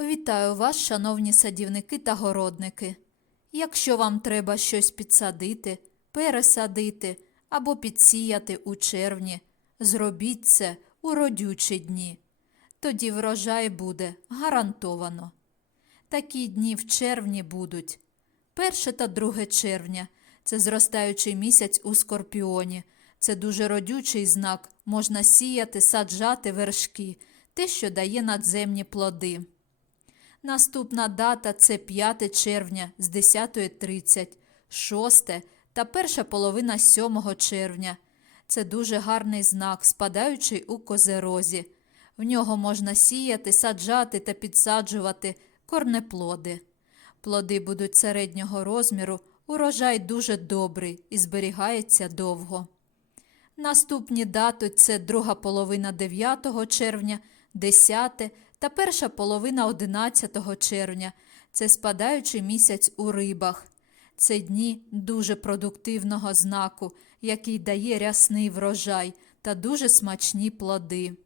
Вітаю вас, шановні садівники та городники. Якщо вам треба щось підсадити, пересадити або підсіяти у червні, зробіть це у родючі дні. Тоді врожай буде гарантовано. Такі дні в червні будуть. 1 та 2 червня це зростаючий місяць у скорпіоні. Це дуже родючий знак, можна сіяти, саджати вершки, те, що дає надземні плоди. Наступна дата це 5 червня з 10.30, 6 та перша половина 7 червня. Це дуже гарний знак, спадаючий у козерозі. В нього можна сіяти, саджати та підсаджувати корнеплоди. Плоди будуть середнього розміру, урожай дуже добрий і зберігається довго. Наступні дати це друга половина 9 червня, 10 та перша половина 11 червня. Це спадаючий місяць у рибах. Це дні дуже продуктивного знаку, який дає рясний врожай та дуже смачні плоди.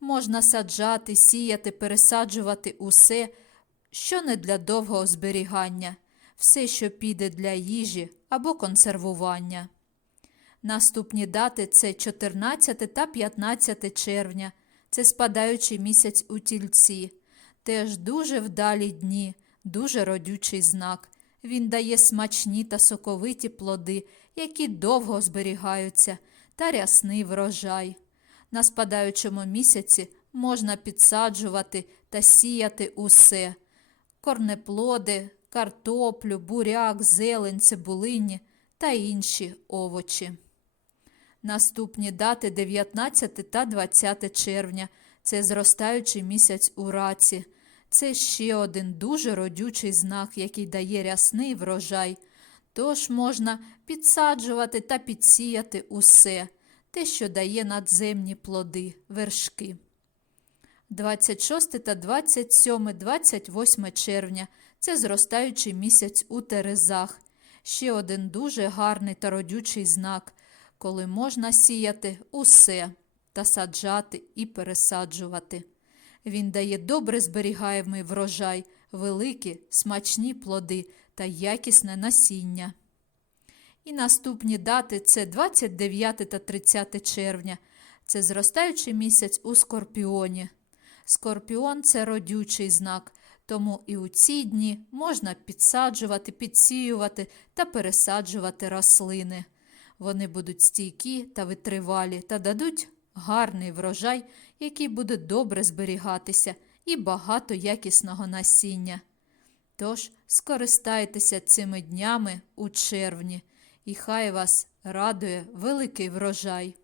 Можна саджати, сіяти, пересаджувати усе, що не для довгого зберігання, все, що піде для їжі або консервування. Наступні дати це 14 та 15 червня. Це спадаючий місяць у тільці. Теж дуже вдалі дні, дуже родючий знак. Він дає смачні та соковиті плоди, які довго зберігаються, та рясний врожай. На спадаючому місяці можна підсаджувати та сіяти усе корнеплоди, картоплю, буряк, зелень, цибулині та інші овочі. Наступні дати 19 та 20 червня. Це зростаючий місяць у раці. Це ще один дуже родючий знак, який дає рясний врожай. Тож можна підсаджувати та підсіяти усе, те, що дає надземні плоди, вершки. 26 та 27, 28 червня це зростаючий місяць у Терезах. Ще один дуже гарний та родючий знак, коли можна сіяти усе та саджати і пересаджувати. Він дає добре зберігаємий врожай, великі, смачні плоди та якісне насіння. І наступні дати це 29 та 30 червня. Це зростаючий місяць у Скорпіоні. Скорпіон це родючий знак, тому і у ці дні можна підсаджувати, підсіювати та пересаджувати рослини. Вони будуть стійкі та витривалі та дадуть гарний врожай, який буде добре зберігатися, і багато якісного насіння. Тож скористайтеся цими днями у червні, і хай вас радує великий врожай.